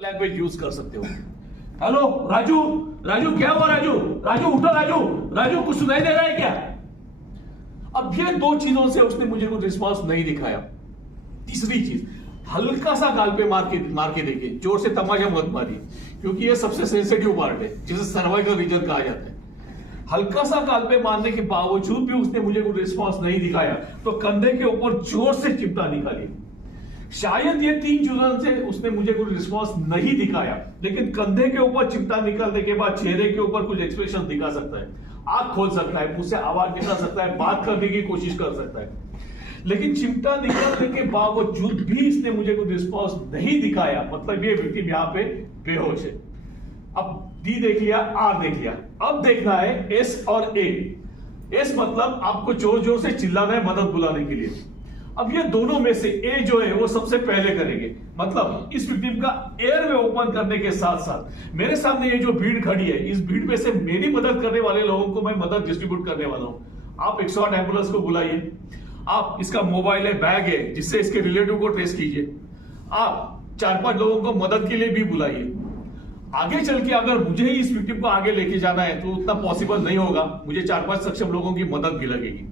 Language use कर सकते हो। हेलो राजू, राजू क्या हुआ? राजू, राजू उठो, राजू, राजू कुछ सुनाई दे रहा है क्या? अब ये दो चीजों से उसने मुझे कुछ रिस्पॉन्स नहीं दिखाया। तीसरी चीज, हल्का सा गाल पे मार के देखिए, जोर से तमाचा मत मारिए, क्योंकि ये सबसे सेंसिटिव पार्ट है जिसे सर्वाइकल रीजन कहा जाता है। हल्का सा गाल पे मारने के बावजूद भी उसने मुझे कुछ रिस्पॉन्स नहीं दिखाया, तो कंधे के ऊपर जोर से चिमटा निकालिए। शायद ये तीन चीजों से उसने मुझे कुछ रिस्पॉन्स नहीं दिखाया, लेकिन कंधे के ऊपर चिमटा निकालने के बाद चेहरे के ऊपर कुछ एक्सप्रेशन दिखा सकता है, आंख खोल सकता है, मुंह से आवाज निकाल सकता है, बात करने की कोशिश कर सकता है। लेकिन चिमटा निकालने के बावजूद भी इसने मुझे कोई रिस्पॉन्स नहीं दिखाया, मतलब ये विक्टिम यहाँ पे बेहोश है। अब डी देख लिया, आर देख लिया, अब देखना है एस और ए। एस मतलब आपको जोर जोर से चिल्लाना है मदद बुलाने के लिए। अब ये दोनों में से ए जो है वो सबसे पहले करेंगे, मतलब इस विक्टिम का एयर में ओपन करने के साथ साथ मेरे सामने ये जो भीड़ खड़ी है, इस भीड़ में से मेरी मदद करने वाले लोगों को मैं मदद डिस्ट्रीब्यूट करने वाला हूं। आप 108 एम्बुलेंस को बुलाइए, आप इसका मोबाइल है, बैग है, जिससे इसके रिलेटिव को ट्रेस कीजिए, आप 4-5 लोगों को मदद के लिए भी बुलाइए। आगे चल के अगर मुझे ही इस विक्टिम को आगे लेके जाना है तो उतना पॉसिबल नहीं होगा, मुझे 4-5 सक्षम लोगों की मदद भी लगेगी।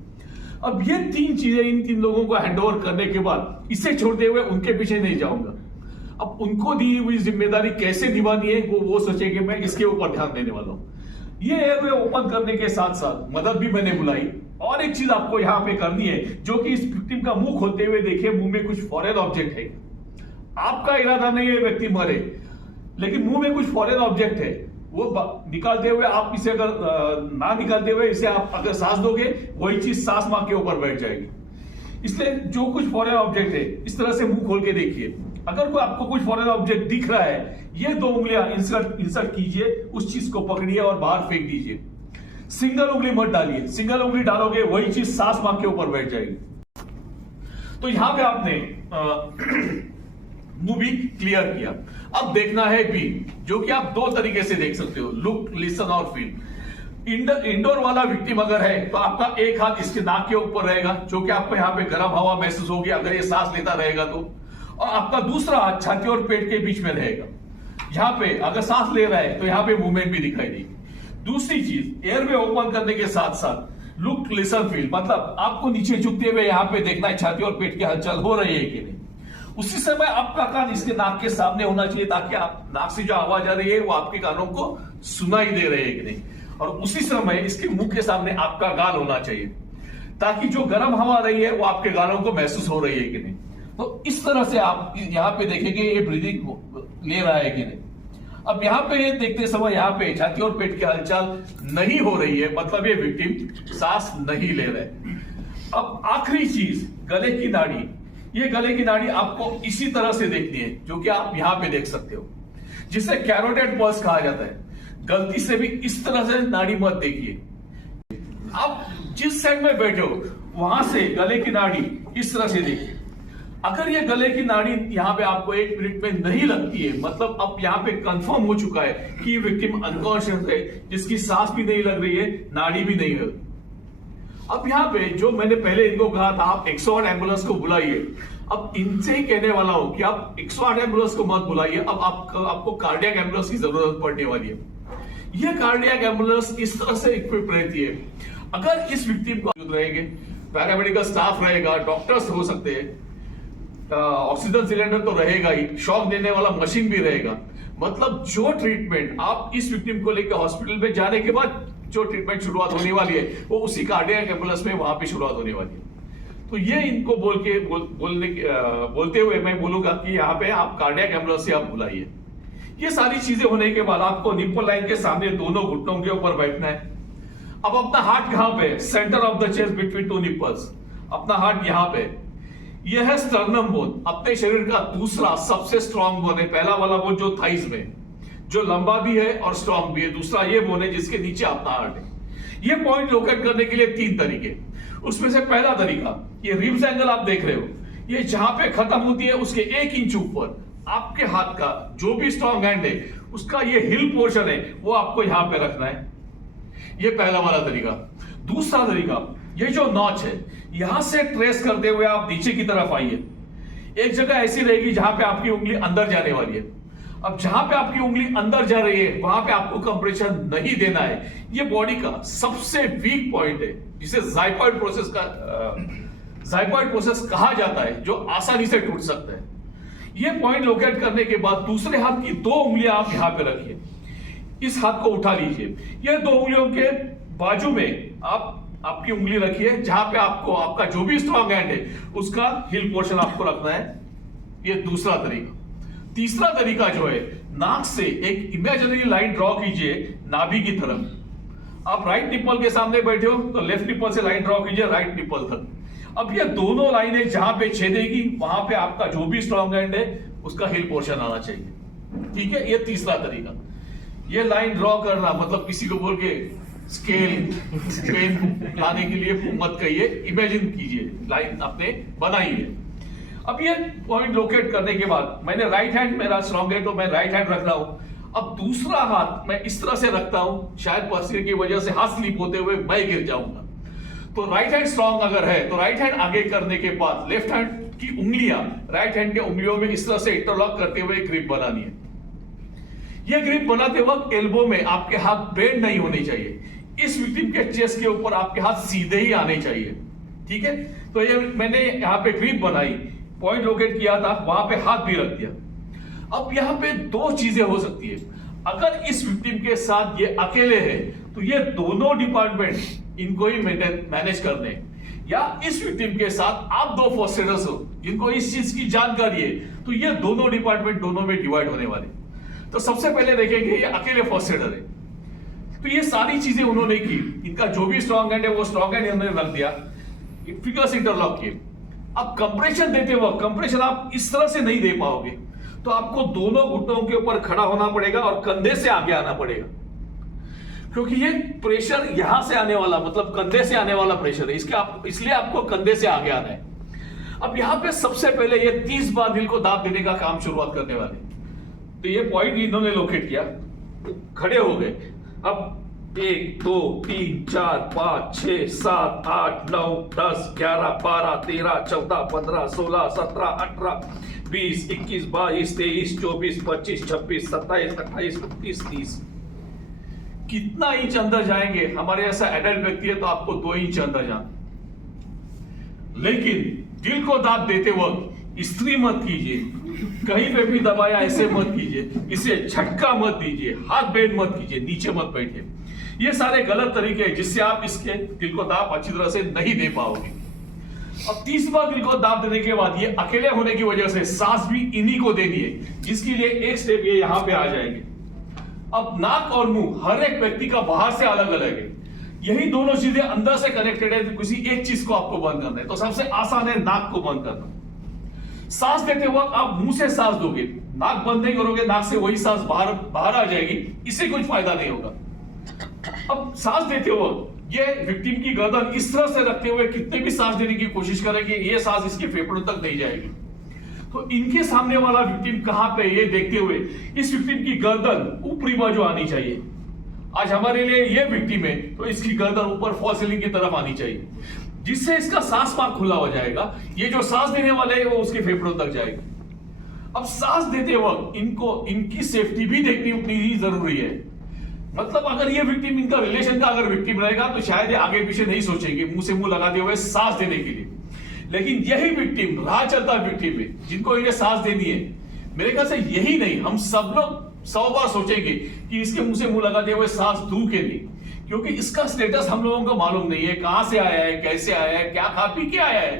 अब ये तीन चीजें इन तीन लोगों को हैंडओवर करने के बाद इसे छोड़ते हुए उनके पीछे नहीं जाऊंगा। अब उनको दी हुई जिम्मेदारी कैसे निभानी है वो सोचेंगे, मैं इसके ऊपर ध्यान देने वाला हूं। ये एयरवे ओपन करने के साथ साथ मदद भी मैंने बुलाई। और एक चीज आपको यहाँ पे करनी है, जो कि इस विक्टिम का मुंह खोलते हुए देखिए, मुंह में कुछ फॉरेन ऑब्जेक्ट है। आपका इरादा नहीं है व्यक्ति मरे, लेकिन मुंह में कुछ फॉरेन ऑब्जेक्ट है, वो निकालते हुए आप इसे अगर ना निकालते हुए इसे आप अगर सांस दोगे, वही चीज सांस मां के ऊपर बैठ जाएगी। इसलिए जो कुछ फॉरेन ऑब्जेक्ट है इस तरह से मुंह खोल के देखिए। अगर कोई आपको कुछ फॉरेन ऑब्जेक्ट दिख रहा है, ये 2 उंगलियां इंसर्ट कीजिए, उस चीज को पकड़िए और बाहर फेंक दीजिए। सिंगल उंगली मत डालिए, सिंगल उंगली डालोगे वही चीज सांस मां के ऊपर बैठ जाएगी। तो यहां पे आपने मुंह भी क्लियर किया। अब देखना है बी, जो कि आप 2 तरीके से देख सकते हो, लुक, लिसन और फील। इंडोर वाला विक्टिम अगर है तो आपका एक हाथ इसके नाक के ऊपर रहेगा, जो कि आपको यहाँ पे गर्म हवा महसूस होगी अगर ये सांस लेता रहेगा तो, और आपका दूसरा हाथ छाती और पेट के बीच में रहेगा। यहाँ पे अगर सांस ले रहा है तो यहाँ पे मूवमेंट भी दिखाई देगी। दूसरी चीज, एयरवे ओपन करने के साथ साथ लुक, लिसन, फील, मतलब आपको नीचे झुकते हुए यहाँ पे देखना है छाती और पेट की हलचल हो रही है कि नहीं। उसी समय आपका कान इसके नाक के सामने होना चाहिए, ताकि आप नाक से जो आवाज आ रही है वो आपके कानों को सुनाई दे रही है कि नहीं। और उसी समय इसके मुंह के सामने आपका गाल होना चाहिए, ताकि जो गर्म हवा रही है वो आपके गालों को महसूस हो रही है कि नहीं। तो इस तरह से आप यहाँ पे देखेंगे ये ब्रीदिंग ले रहा है कि नहीं। अब यहाँ पे देखते समय यहाँ पे छाती और पेट की हलचल नहीं हो रही है, मतलब ये विक्टिम सांस नहीं ले रहे। अब आखिरी चीज, गले की नाड़ी। ये गले की नाड़ी आपको इसी तरह से देखनी है, जो कि आप यहां पे देख सकते हो, जिसे कैरोटेड पल्स कहा जाता है। गलती से भी इस तरह से नाड़ी मत देखिए। आप जिस साइड में बैठे हो वहां से गले की नाड़ी इस तरह से देखिए। अगर ये गले की नाड़ी यहाँ पे आपको 1 मिनट में नहीं लगती है, मतलब अब यहाँ पे कंफर्म हो चुका है कि विक्टिम अनकॉन्शियस है, जिसकी सांस भी नहीं लग रही है, नाड़ी भी नहीं लग। अब यहाँ पे जो मैंने पहले इनको कहा था, आप 108 एम्बुलेंस को बुलाइए। अब इनसे ही कहने वाला हूं कि आप 108 एम्बुलेंस को मत बुलाइए, अब आपको कार्डियक एम्बुलेंस की जरूरत पड़ने वाली है। ये कार्डियक एम्बुलेंस इस तरह से इक्विप रहती है, अगर इस विक्टिम को रहेंगे, पैरामेडिकल स्टाफ रहेगा, डॉक्टर्स हो सकते हैं, ऑक्सीजन सिलेंडर तो रहेगा ही, शॉक देने वाला मशीन भी रहेगा। मतलब जो ट्रीटमेंट आप इस विक्टिम को लेकर हॉस्पिटल में जाने के बाद जो ट्रीटमेंट शुरुआत होने वाली है, वो उसी कार्डियक एम्बुलेंस में वहां पे शुरुआत होने वाली है। तो ये इनको बोलते हुए मैं बोलूंगा कि यहाँ पे आप कार्डियक एम्बुलेंस से आप बुलाइए। ये सारी चीजें होने के बाद आपको निप्पल लाइन के सामने दोनों घुटनों के ऊपर बैठना है। अब अपना हाथ कहां पे, centre of the chest between 2 nipples, अपना हाथ यहाँ पे। यह है स्टर्नम बोन, अपने शरीर का दूसरा सबसे स्ट्रॉन्ग बोन है। पहला वाला बोन जो थाइज में, जो लंबा भी है और स्ट्रॉन्ग भी है, दूसरा ये बोन है जिसके नीचे अपना हार्ट है। ये पॉइंट लोकेट करने के लिए 3 तरीके। उसमें से पहला तरीका, ये रिब्स एंगल आप देख रहे हो, ये जहां पे खत्म होती है उसके 1 इंच ऊपर आपके हाथ का जो भी स्ट्रॉन्ग हैंड है, उसका ये हिल पोर्शन है, वो आपको यहां पे रखना है। ये पहला वाला तरीका। दूसरा तरीका, ये जो नॉच है, यहां से ट्रेस करते हुए आप नीचे की तरफ आइए। एक जगह ऐसी रहेगी जहां पे आपकी उंगली अंदर जाने वाली है। अब जहां पे आपकी उंगली अंदर जा रही है वहां पे आपको कंप्रेशन नहीं देना है। ये बॉडी का सबसे वीक पॉइंट है, जिसे जाइपॉइड प्रोसेस कहा जाता है, जो आसानी से टूट सकता है। ये पॉइंट लोकेट करने के बाद दूसरे हाथ की 2 उंगलियां आप यहां पे रखिए, इस हाथ को उठा लीजिए। ये 2 उंगलियों के बाजू में आपकी उंगली रखिए, जहां पे आपको आपका जो भी स्ट्रॉन्ग हैंड है उसका हिल पोर्शन आपको रखना है। ये दूसरा तरीका। तीसरा तरीका जो है, नाक से एक इमेजिनरी लाइन ड्रॉ कीजिए नाभि की तरफ। आप राइट निप्पल के सामने बैठे हो तो लेफ्ट निप्पल से लाइन ड्रॉ कीजिए राइट निप्पल तक। अब ये दोनों लाइनें जहां पे छेदेगी वहां पे आपका जो भी स्ट्रॉन्ग हैंड है उसका हिल पोर्शन आना चाहिए। ठीक है, ये तीसरा तरीका। ये लाइन ड्रॉ करना मतलब किसी को बोल के स्केल पेन लाने के लिए मत कहिए, इमेजिन कीजिए लाइन आपने बनाई है। अब ये पॉइंट लोकेट करने के बाद मैंने राइट हैंड मेरा स्ट्रॉन्ग है तो मैं राइट हैंड रख रहा हूं। अब दूसरा हाथ मैं इस तरह से रखता हूं, शायद पसीने की वजह से हाथ स्लिप होते हुए मैं गिर जाऊंगा। तो राइट हैंड स्ट्रॉन्ग अगर है तो राइट हैंड आगे करने के बाद लेफ्ट हैंड की उंगलियां राइट हैंड के उंगलियों में इस तरह से इंटरलॉक करते हुए ग्रिप बनानी है। यह ग्रिप बनाते वक्त एल्बो में आपके हाथ बेंड नहीं होने चाहिए। इस विक्टिम के चेस्ट के ऊपर आपके हाथ सीधे ही आने चाहिए। ठीक है, तो ये मैंने यहाँ पे ग्रिप बनाई, पॉइंट लोकेट किया था, वहां पे हाथ भी रख दिया। अब यहाँ पे 2 चीजें हो सकती है। अगर इस विक्टिम के साथ ये अकेले है तो ये दोनों डिपार्टमेंट इनको ही मैनेज करने, या इस विक्टिम के साथ आप 2 फर्स्ट एडर्स हो जिनको इस चीज की जानकारी है तो ये दोनों डिपार्टमेंट दोनों में डिवाइड होने वाले। तो सबसे पहले देखेंगे ये अकेले फर्स्ट एडर है, तो ये सारी चीजें उन्होंने की। इनका जो भी स्ट्रॉन्ग हैंड है वो स्ट्रॉन्ग हैंड उन्होंने रख दिया, फिंगर्स इंटरलॉक किए। अब कंप्रेशन देते वक्त कंप्रेशन आप इस तरह से नहीं दे पाओगे, तो आपको दोनों घुटनों के ऊपर खड़ा होना पड़ेगा और कंधे से आगे आना पड़ेगा, क्योंकि ये प्रेशर यहां से आने वाला मतलब कंधे से आने वाला प्रेशर है, इसलिए आपको कंधे से आगे आना है। अब यहां पे सबसे पहले ये 30 बार दिल को दाब देने का काम शुरुआत करने वाले। तो ये पॉइंट इन्होंने लोकेट किया, खड़े हो गए। अब 1 2 3 4 5 6 7 8 9 10 11 12 13 14 15 16 17 18 20 21 22 23 24 25 26 27 28 29 30। कितना इंच अंदर जाएंगे? हमारे ऐसा एडल्ट व्यक्ति है तो आपको 2 इंच अंदर जाना, लेकिन दिल को दाब देते वक्त स्त्री मत कीजिए, कहीं पे भी दबाया ऐसे मत कीजिए, इसे झटका मत दीजिए, हाथ बेंड मत कीजिए, नीचे मत बैठिए। ये सारे गलत तरीके हैं जिससे आप इसके दिल को दाब अच्छी तरह से नहीं दे पाओगे। अब 30 बार दिल को दाब देने के बाद ये अकेले होने की वजह से सांस भी इन्हीं को देनी है, जिसके लिए एक स्टेप ये यहां पे आ जाएंगे। अब नाक और मुंह हर एक व्यक्ति का बाहर से अलग अलग है, यही दोनों चीजें अंदर से कनेक्टेड है, तो किसी एक चीज को आपको बंद करना है। तो सबसे आसान है नाक को बंद करना। सांस देते वक्त आप मुंह से सांस दोगे, नाक बंद नहीं करोगे, नाक से वही सांस बाहर आ जाएगी, इससे कुछ फायदा नहीं होगा। अब सांस देते वक्त ये विक्टिम की गर्दन इस तरह से रखते हुए कितने भी सांस देने की कोशिश करेंगे, ये सांस इसके फेफड़ों तक नहीं जाएगी। तो इनके सामने वाला विक्टिम कहां पे ये देखते हुए इस विक्टिम की गर्दन ऊपरी बाजू आनी चाहिए। आज हमारे लिए ये विक्टिम है तो इसकी गर्दन ऊपर फॉल्स सीलिंग की तरफ आनी चाहिए, जिससे इसका सांस मार्ग खुला हो जाएगा। ये जो सांस देने वाले है वो उसके फेफड़ों तक जाएगा। अब सांस देते वक्त इनकी सेफ्टी भी देखनी उतनी ही जरूरी है। मतलब अगर ये विक्टिम इनका रिलेशन का अगर विक्टिम रहेगा तो शायद ये आगे पीछे नहीं सोचेंगे मुंह से मुंह लगाते हुए सांस देने के लिए, लेकिन यही विक्टिम राह चलता विक्टिम है जिनको इन्हें सांस देनी है। मेरे ख्याल से यही नहीं, हम सब लोग 100 बार सोचेंगे कि इसके मुंह से मुंह लगाते हुए सांस दूं के नहीं, क्योंकि इसका स्टेटस हम लोगों को मालूम नहीं है, कहां से आया है, कैसे आया है, क्या खा पी के आया है,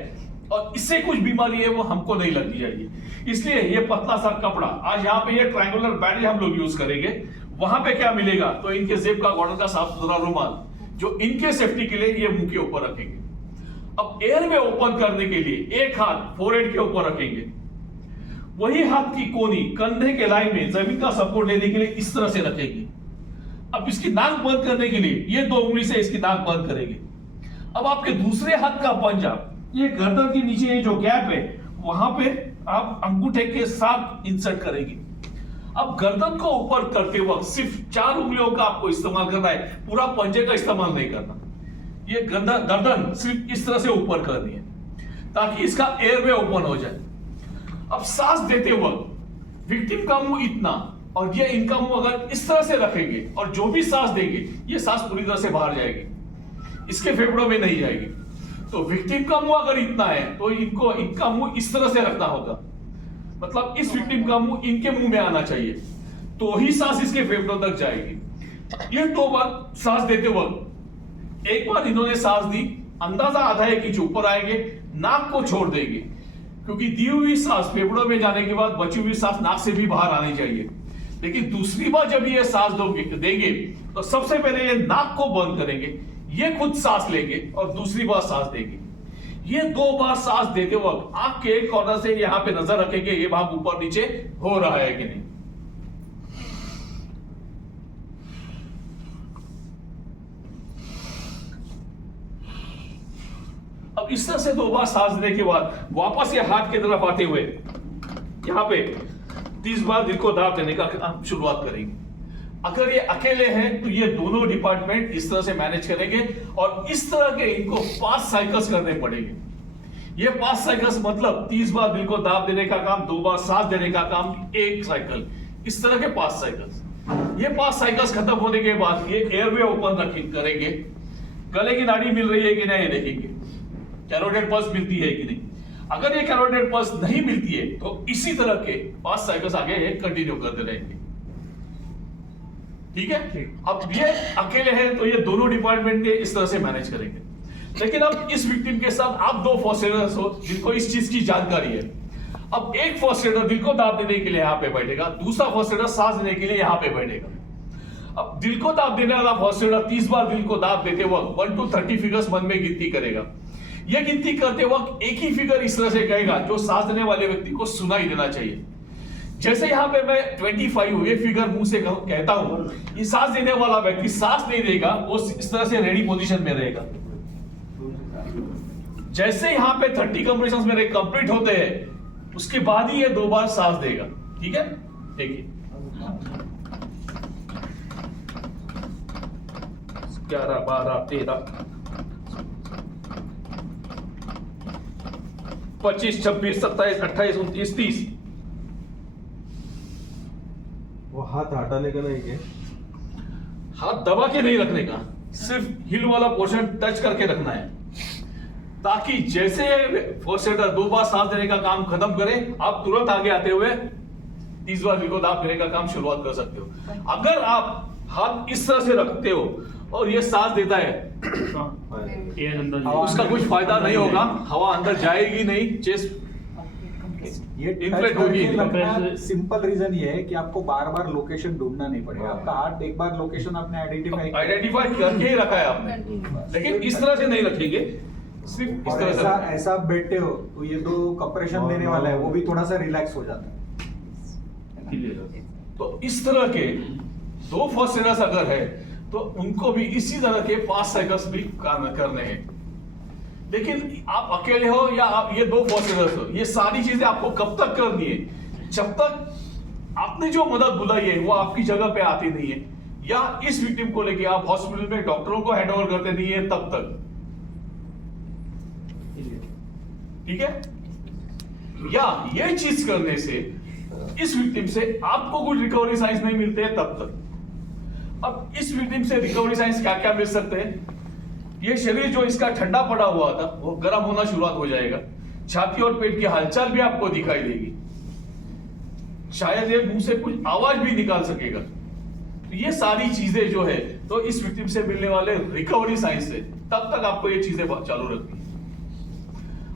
और इससे कुछ बीमारी है वो हमको नहीं लगनी चाहिए। इसलिए ये पतला सा कपड़ा, आज यहाँ पे ये ट्रायंगुलर बैंड हम लोग यूज करेंगे। वहां पे क्या मिलेगा तो इनके जेब का कॉटन का साफ सुथरा रुमाल, जो इनके सेफ्टी के लिए ये मुंह के ऊपर रखेंगे। अब एयर में ओपन करने के लिए एक हाथ फोरहेड के ऊपर रखेंगे, वही हाथ की कोनी कंधे के लाइन में जमीन का सपोर्ट लेने के लिए इस तरह से रखेंगे। अब इसकी नाक बंद करने के लिए ये 2 उंगली से इसकी नाक बंद करेंगे। अब आपके दूसरे हाथ का पंजा ये गर्दन के नीचे ये जो गैप है वहां पे आप अंगूठे के साथ इंसर्ट करेंगे। अब गर्दन को ऊपर करते वक्त सिर्फ 4 उंगलियों का आपको इस्तेमाल करना है, पूरा पंजे का इस्तेमाल नहीं करना। ये गर्दन सिर्फ इस तरह से ऊपर करनी है ताकि इसका एयरवे ओपन हो जाए। अब सांस देते वक्त विक्टिम का मुंह इतना और ये इनकम अगर इस तरह से रखेंगे और जो भी सांस देंगे ये सांस पूरी तरह से बाहर जाएगी, इसके फेफड़ों में नहीं जाएगी। तो विक्टिम का मुंह अगर इतना है तो इनको इनका मुंह इस तरह से रखना होगा, मतलब इस विक्टिम का मुंह इनके मुंह में आना चाहिए, तो ही सांस इसके फेफड़ों तक जाएगी। ये 2 बार सांस देते वक्त एक बार इन्होंने सांस दी, अंदाजा आधा 1 इंच ऊपर आएंगे, नाक को छोड़ देंगे, क्योंकि दी हुई सांस फेफड़ों में जाने के बाद बची हुई सांस नाक से भी बाहर आनी चाहिए। लेकिन दूसरी बार जब ये सांस देंगे तो सबसे पहले ये नाक को बंद करेंगे, ये खुद सांस लेंगे और दूसरी बार सांस देंगे। ये 2 बार सांस देते वक्त आंख के एक कॉर्नर से यहां पे नजर रखेंगे ये भाग ऊपर नीचे हो रहा है कि नहीं। अब इस तरह से 2 बार सांस देने के बाद वापस ये हाथ की तरफ आते हुए यहां पे 30 बार दिल को दाब देने का शुरुआत करेंगे। अगर ये अकेले हैं तो ये दोनों डिपार्टमेंट इस तरह से मैनेज करेंगे और इस तरह के इनको 5 साइकिल्स करने पड़ेंगे। ये 5 साइकिल्स मतलब 30 बार दिल को दाब देने का काम, 2 बार सांस देने का काम, 1 साइकिल, इस तरह के 5 साइकिल्स। ये 5 साइकिल्स खत्म होने के बाद ये एयरवे ओपन करेंगे, गले की नाड़ी मिल रही है कि नहीं देखेंगे, कैरोटिड पल्स मिलती है कि नहीं। अगर ये कैरोटिड पल्स नहीं मिलती है तो इसी तरह के 5 साइकिल्स आगे कंटिन्यू करते रहेंगे। ठीक है, अब ये अकेले हैं तो ये दोनों डिपार्टमेंट के इस तरह से मैनेज करेंगे। लेकिन अब इस विक्टिम के साथ आप 2 फर्स्ट एडर्स हो जिनको इस चीज की जानकारी है। अब एक फर्स्ट एडर दिल को दाब देने के लिए यहां पे बैठेगा, दूसरा फर्स्ट एडर सांस देने के लिए यहां पे बैठेगा। अब दिल को दाब देने वाला फर्स्ट एडर 30 बार दिल को दाब देते वक्त 1 to 30 फिगर्स मन में गिनती करेगा। यह गिनती करते वक्त एक ही फिगर इस तरह से कहेगा जो सांस देने वाले व्यक्ति को सुनाई देना चाहिए। जैसे यहां पे मैं 25 ये फिगर मुंह से कहता हूं, ये सांस देने वाला व्यक्ति सांस नहीं देगा, वो इस तरह से रेडी पोजीशन में रहेगा। जैसे यहां पे 30 कंप्रेशंस मेरे कंप्लीट होते हैं उसके बाद ही ये 2 बार सांस देगा। ठीक है, देखिए 11 12 13 25 26 27 28 29 30। वो हाथ हटाने का नहीं है, हाथ दबा के नहीं रखने का, सिर्फ हिल वाला पोर्शन टच करके रखना है, ताकि जैसे फर्स्ट एडर 2 बार सांस देने का काम खत्म करे आप तुरंत आगे आते हुए 30 बार दिल को दाब देने का काम शुरुआत कर सकते हो। अगर आप हाथ इस तरह से रखते हो और ये सांस देता है उसका कुछ फायदा नहीं होगा, हवा अंदर जाएगी नहीं, चेस्ट ये इन्फ्लेट होगी। सिंपल रीजन ये है कि आपको बार बार लोकेशन ढूंढना नहीं पड़ेगा। आपका हार्ट एक बार लोकेशन आपने आइडेंटिफाई करके ही रखा है आपने, लेकिन इस तरह से नहीं रखेंगे, सिर्फ इस तरह से। ऐसा आप बैठे हो तो ये 2 कंप्रेशन देने वाला है, वो भी थोड़ा सा रिलैक्स हो जाता है। तो इस तरह के 2 फर्स्ट एडर्स अगर है तो उनको भी इसी तरह के 5 साइकिल्स भी करने हैं। लेकिन आप अकेले हो या आप ये 2 फर्स्ट एडर्स हो, ये सारी चीजें आपको कब तक करनी है, जब तक आपने जो मदद बुलाई है वो आपकी जगह पे आती नहीं है, या इस विक्टिम को लेके आप हॉस्पिटल में डॉक्टरों को हैंड ओवर करते नहीं है तब तक। ठीक है, या ये चीज करने से इस विक्टिम से आपको कुछ रिकवरी साइंस नहीं मिलते हैं तब तक। अब इस विक्टिम से रिकवरी साइंस क्या क्या मिल सकते हैं, ये शरीर जो इसका ठंडा पड़ा हुआ था वो गर्म होना शुरुआत हो जाएगा, छाती और पेट की हलचल भी आपको दिखाई देगी, शायद ये मुंह से कुछ आवाज भी निकाल सकेगा। तो ये सारी चीजें जो है तो इस विक्टिम से मिलने वाले रिकवरी साइंस से तब तक आपको ये चीजें चालू रखनी है।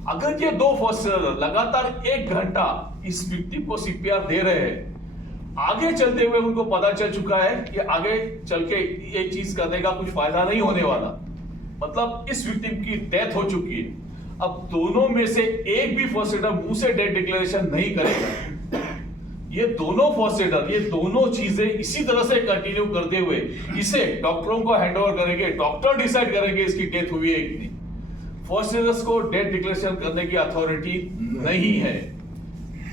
अगर ये 2 फर्स्ट एडर लगातार 1 घंटा इस विक्टिम को सीपीआर दे रहे हैं, आगे चलते हुए उनको पता चल चुका है कि आगे चल के ये चीज करने का कुछ फायदा नहीं होने वाला, मतलब इस विक्टिम की डेथ हो चुकी है। अब दोनों में से एक भी फर्स्ट एडर मुंह से डेथ डिक्लेरेशन नहीं करेगा। ये दोनों फर्स्ट एडर, ये दोनों चीजें इसी तरह से कंटिन्यू करते हुए इसे डॉक्टरों को हैंड ओवर करेंगे, डॉक्टर डिसाइड करेंगे इसकी डेथ हुई है कि नहीं। फर्स्ट एडर्स को डेथ डिक्लेरेशन करने की अथॉरिटी नहीं है,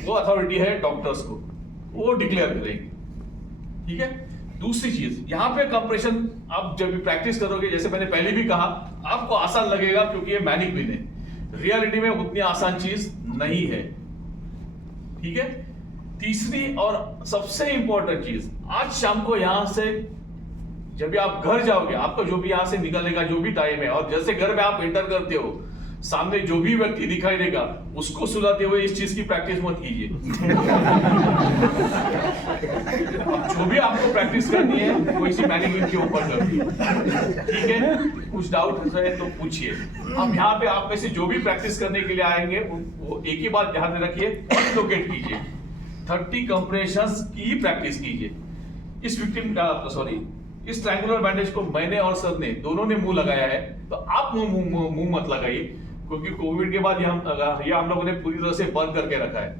वो अथॉरिटी है डॉक्टर्स को, वो डिक्लेयर करेंगे। ठीक है, दूसरी चीज यहां पे कंप्रेशन आप जब भी प्रैक्टिस करोगे, जैसे मैंने पहले भी कहा, आपको आसान लगेगा क्योंकि ये मैनिक्विन है, रियलिटी में उतनी आसान चीज नहीं है। ठीक है, तीसरी और सबसे इंपॉर्टेंट चीज, आज शाम को यहां से जब भी आप घर जाओगे, आपका जो भी यहां से निकलने का जो भी टाइम है, और जैसे घर में आप एंटर करते हो, सामने जो भी व्यक्ति दिखाई देगा उसको सुलाते हुए इस चीज की प्रैक्टिस मत कीजिए। अब जो भी आपको प्रैक्टिस करनी है वो इसी मैनेजमेंट के ऊपर करनी, ठीक है। कुछ डाउट है तो पूछिए। अब यहाँ पे आप में से जो भी प्रैक्टिस करने के लिए आएंगे वो एक ही बात ध्यान में रखिए, लोकेट कीजिए, 30 कंप्रेशंस की प्रैक्टिस कीजिए। इस विक्टिम का सॉरी इस ट्रायंगुलर बैंडेज को मैंने और सर ने दोनों ने मुंह लगाया है, तो आप मुंह मत लगाइए, क्योंकि कोविड के बाद ये हम लोगों ने पूरी तरह से बंद करके रखा है।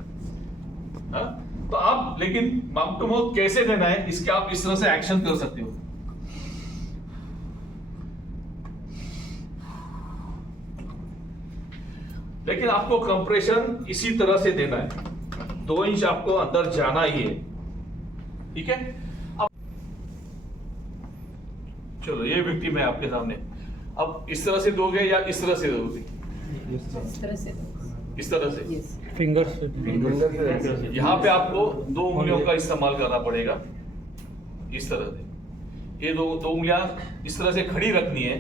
हा? तो आप लेकिन माउथ टू माउथ कैसे देना है, इसके आप इस तरह से एक्शन कर सकते हो। लेकिन आपको कंप्रेशन इसी तरह से देना है, 2 इंच आपको अंदर जाना ही है, ठीक है। चलो ये विक्टिम है आपके सामने, अब इस तरह से दोगे या इस तरह से दोगे? इस तरह से इस तरह से। फिंगर यहाँ पे आपको 2 उंगलियों का इस्तेमाल करना पड़ेगा, इस तरह से। ये दो उंगलियां इस तरह से खड़ी रखनी है,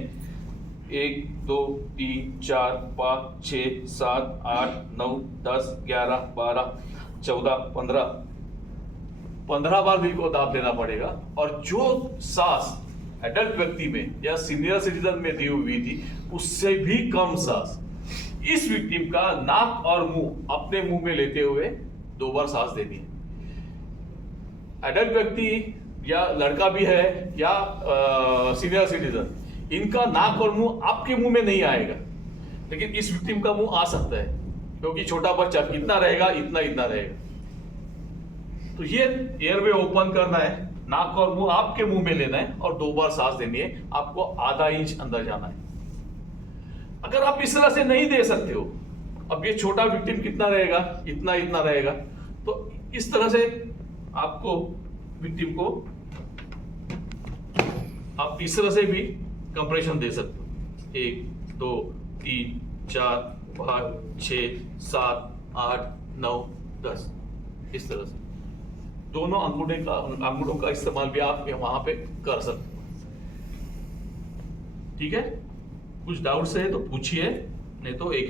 1 2 3 4 5 6 7 8 9 10 11 12 14 15 बार दिल को दाब देना पड़ेगा। और जो सांस एडल्ट व्यक्ति में या सीनियर सिटीजन में दी हुई थी उससे भी कम सांस इस विक्टिम का नाक और मुंह अपने मुंह में लेते हुए 2 बार सांस देनी है। एडल्ट व्यक्ति या लड़का भी है या सीनियर सिटीजन, इनका नाक और मुंह आपके मुंह में नहीं आएगा, लेकिन इस विक्टिम का मुंह आ सकता है, क्योंकि छोटा बच्चा कितना रहेगा, इतना रहेगा। तो ये एयरवे ओपन करना है, नाक और मुंह आपके मुंह में लेना है और 2 बार सांस देनी है, आपको आधा इंच अंदर जाना है। अगर आप इस तरह से नहीं दे सकते हो, अब ये छोटा विक्टिम कितना रहेगा, इतना रहेगा, तो इस तरह से आपको विक्टिम को आप इस तरह से भी कंप्रेशन दे सकते हो, 1 2 3 4 5 6 7 8 9 10, इस तरह से दोनों अंगूठों का इस्तेमाल भी आप वहां पे कर सकते हो, ठीक है। कुछ डाउट्स है तो पूछिए, नहीं तो एक